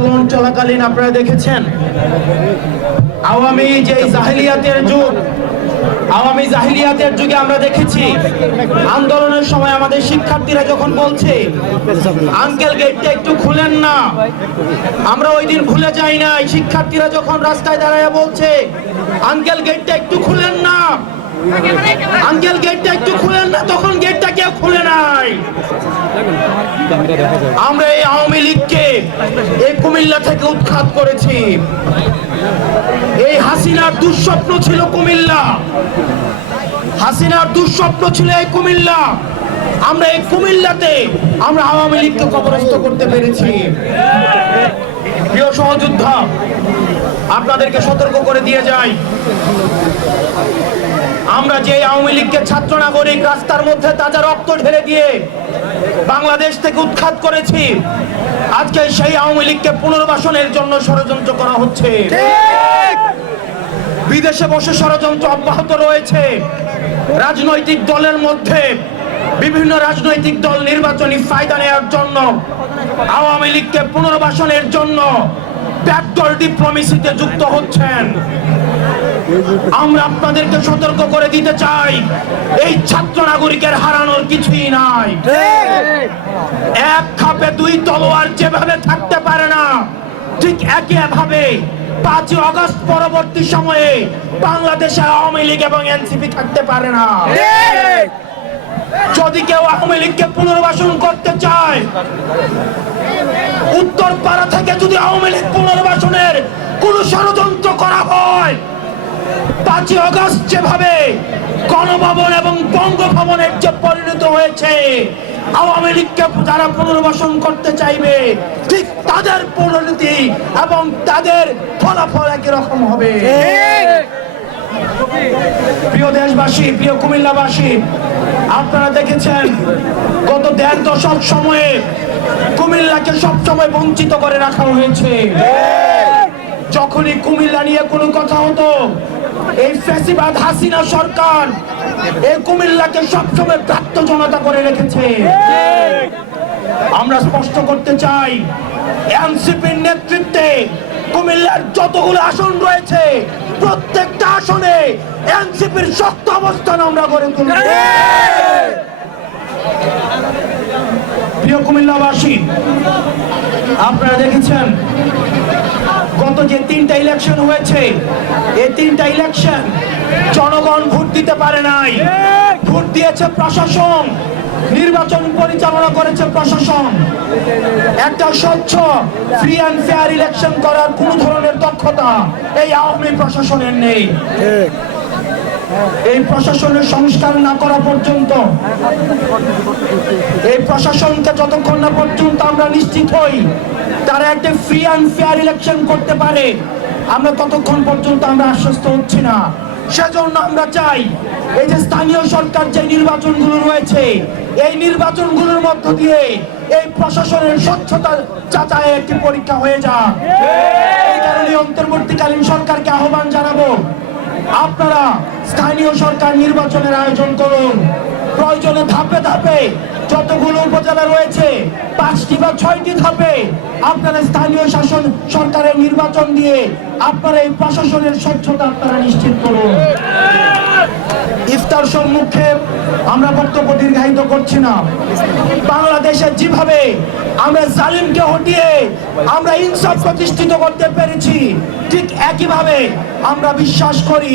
আন্দোলন চলাকালীন আপনারা দেখেছেন আওয়ামী যে জাহিলিয়াতের যুগ আওয়ামী জাহিলিয়াতের যুগে আমরা দেখেছি আন্দোলনের সময় আমাদের শিক্ষার্থীরা যখন বলছে আঙ্কেল গেটটা একটু খুলেন না আমরা ওই দিন খুলে যাই নাই শিক্ষার্থীরা যখন রাস্তায় দাঁড়ায় বলছে আঙ্কেল গেটটা একটু খুলেন না আঙ্কেল গেটটা একটু খুলেন না তখন গেটটা কেউ খুলে নাই আমরা এই আওয়ামী লীগকে এই কুমিল্লা থেকে উৎখাত করেছি এই হাসিনার দুঃস্বপ্ন ছিল কুমিল্লা হাসিনার দুঃস্বপ্ন ছিল এই কুমিল্লা আমরা এই কুমিল্লাতে আমরা আওয়ামী লীগকে কবরস্থ করতে পেরেছি প্রিয় সহযোদ্ধা আপনাদেরকে সতর্ক করে দিয়ে যাই আমরা যে আওয়ামী লীগকে ছাত্র নাগরিক রাস্তার মধ্যে তাজা রক্ত ঢেলে দিয়ে বাংলাদেশ থেকে উৎখাত করেছি আজকে সেই আওয়ামী লীগকে পুনর্বাসনের জন্য ষড়যন্ত্র করা হচ্ছে বিদেশে বসে ষড়যন্ত্র অব্যাহত রয়েছে রাজনৈতিক দলের মধ্যে বিভিন্ন রাজনৈতিক দল নির্বাচনী ফায়দা নেওয়ার জন্য আওয়ামী লীগকে পুনর্বাসনের জন্য ব্যাকডোর ডিপ্লোমেসিতে যুক্ত হচ্ছেন আমরা আপনাদেরকে সতর্ক করে দিতে চাই এই ছাত্র নাগরিকের হারানোর কিছুই নাই এক খাপে দুই তলোয়ার যেভাবে থাকতে পারে না ঠিক একইভাবে পাঁচই অগস্ট পরবর্তী সময়ে বাংলাদেশে আওয়ামী লীগ এবং এনসিপি থাকতে পারে না যদি কেউ আওয়ামী লীগকে পুনর্বাসন করতে চায় উত্তর পাড়া থেকে যদি আওয়ামী লীগ পুনর্বাসনের কোন ষড়যন্ত্র করা হয় পাঁচই অগস্ট যেভাবে গণভবন এবং বঙ্গভবনের যে পরিণত হয়েছে আওয়ামী লীগকে যারা পুনর্বাসন করতে চাইবে ঠিক তাদের পরিণতি এবং তাদের ফলাফল একই রকম হবে প্রিয় দেশবাসী প্রিয় কুমিল্লাবাসী আপনারা দেখেছেন গত দেড় দশক সময়ে কুমিল্লাকে সবসময় বঞ্চিত করে রাখা হয়েছে যখনই কুমিল্লা নিয়ে কোনো কথা হতো এই ফ্যাসিবাদ হাসিনা সরকার এই কুমিল্লাকে সবসময় প্রাপ্ত জনতা করে রেখেছে আমরা স্পষ্ট করতে চাই এনসিপির নেতৃত্বে কুমিল্লার যতগুলো আসন রয়েছে প্রত্যেকটা আসনে এনসিপির শক্ত অবস্থান আমরা গড়ে তুলব প্রিয় কুমিল্লাবাসী আপনারা দেখেছেন গত যে তিনটা ইলেকশন হয়েছে এই তিনটা ইলেকশন জনগণ ভোট দিতে পারে নাই ভোট দিয়েছে প্রশাসন নির্বাচন পরিচালনা করেছে প্রশাসন একটা স্বচ্ছ ফ্রি অ্যান্ড ফেয়ার ইলেকশন করার কোন ধরনের দক্ষতা এই আওয়ামী প্রশাসনের নেই এই প্রশাসনের সংস্কার না করা পর্যন্ত এই প্রশাসনকে যতক্ষণ না পর্যন্ত আমরা নিশ্চিত হই তারা একটা ফ্রি অ্যান্ড ফেয়ার ইলেকশন করতে পারে আমরা ততক্ষণ পর্যন্ত আমরা আশ্বস্ত হচ্ছি না সেজন্য আমরা চাই এই যে স্থানীয় সরকার যে নির্বাচনগুলো রয়েছে এই নির্বাচনগুলোর মধ্য দিয়ে এই প্রশাসনের স্বচ্ছতা চাচায় একটি পরীক্ষা হয়ে যাক এই কারণে অন্তর্বর্তীকালীন সরকারকে আহ্বান জানাবো আপনারা স্থানীয় সরকার নির্বাচনের আয়োজন করুন প্রয়োজনে ধাপে ধাপে যতগুলো উপজেলা রয়েছে পাঁচটি বা ছয়টি ধাপে আপনারা স্থানীয় শাসন সরকারের নির্বাচন দিয়ে আপনারা এই প্রশাসনের স্বচ্ছতা আপনারা নিশ্চিত করুন ইফতার সম্মুখে আমরা বক্তব্য দীর্ঘায়িত করছি না বাংলাদেশে যেভাবে আমরা জালিমকে হটিয়ে আমরা ইনসাফ প্রতিষ্ঠিত করতে পেরেছি ঠিক একইভাবে আমরা বিশ্বাস করি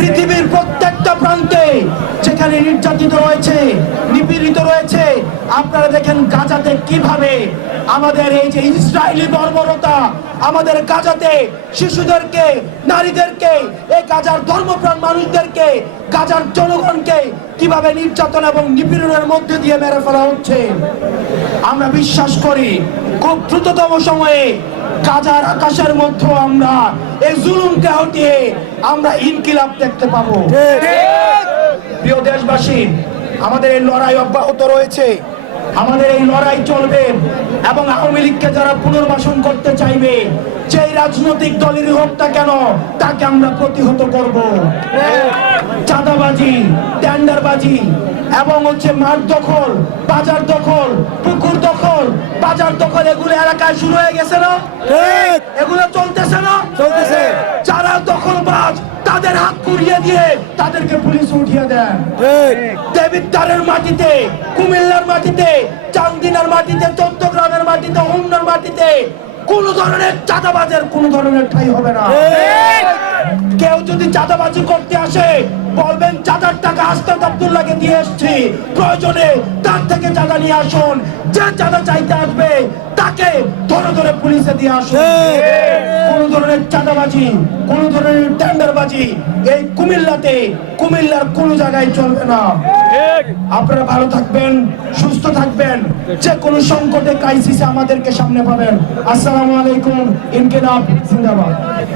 পৃথিবীর প্রত্যেকটা প্রান্তে যেখানে নির্যাতিত রয়েছে নিপীড়িত রয়েছে আপনারা দেখেন গাজাতে কিভাবে আমাদের এই যে ইসরায়েলি বর্বরতা আমাদের গাজাতে শিশুদেরকে নারীদেরকে এই গাজার ধর্মপ্রাণ মানুষদেরকে গাজার জনগণকে কিভাবে নির্যাতন এবং নিপীড়নের মধ্যে দিয়ে মেরে ফেলা হচ্ছে আমরা বিশ্বাস করি খুব দ্রুততম সময়ে গাজার আকাশের মধ্যে আমরা এই জুলুমকে হটিয়ে আমরা ইনকিলাব দেখতে পাবো প্রিয় দেশবাসী আমাদের এই লড়াই অব্যাহত রয়েছে আমাদের এই লড়াই চলবে এবং আওয়ামী লীগকে যারা পুনর্বাসন করতে চাইবে যেই রাজনৈতিক দলের হোক কেন তাকে আমরা প্রতিহত করব চাঁদাবাজি ট্যান্ডারবাজি এবং হচ্ছে মাঠ দখল বাজার দখল পুকুর দখল বাজার দখল এগুলো এলাকায় শুরু হয়ে গেছে না এগুলো চলতেছে না চলতেছে যারা দখলবাজ তাদের হাত কুড়িয়ে দিয়ে তাদেরকে পুলিশ উঠিয়ে দেন দেবিদ্বারের মাটিতে কুমিল্লার মাটিতে চান্দিনার মাটিতে চট্টগ্রামের মাটিতে হুমনার মাটিতে কোন ধরনের চাঁদাবাজের কোন ধরনের ঠাই হবে না কেউ যদি চাঁদাবাজি করতে আসে বলবেন চাঁদার টাকা আস্তে আস্তাদ আবদুল্লাহকে দিয়ে এসছি প্রয়োজনে তার থেকে চাঁদা নিয়ে আসুন যে চাঁদা চাইতে আসবে তাকে ধরে ধরে পুলিশে দিয়ে আসুন কোন ধরনের চাঁদাবাজি কোন ধরনের টেন্ডারবাজি এই কুমিল্লাতে কুমিল্লার কোন জায়গায় চলবে না আপনারা ভালো থাকবেন সুস্থ থাকবেন যে কোনো সংকটে ক্রাইসিসে আমাদেরকে সামনে পাবেন আসসালামু আলাইকুম ইনকিলাব জিন্দাবাদ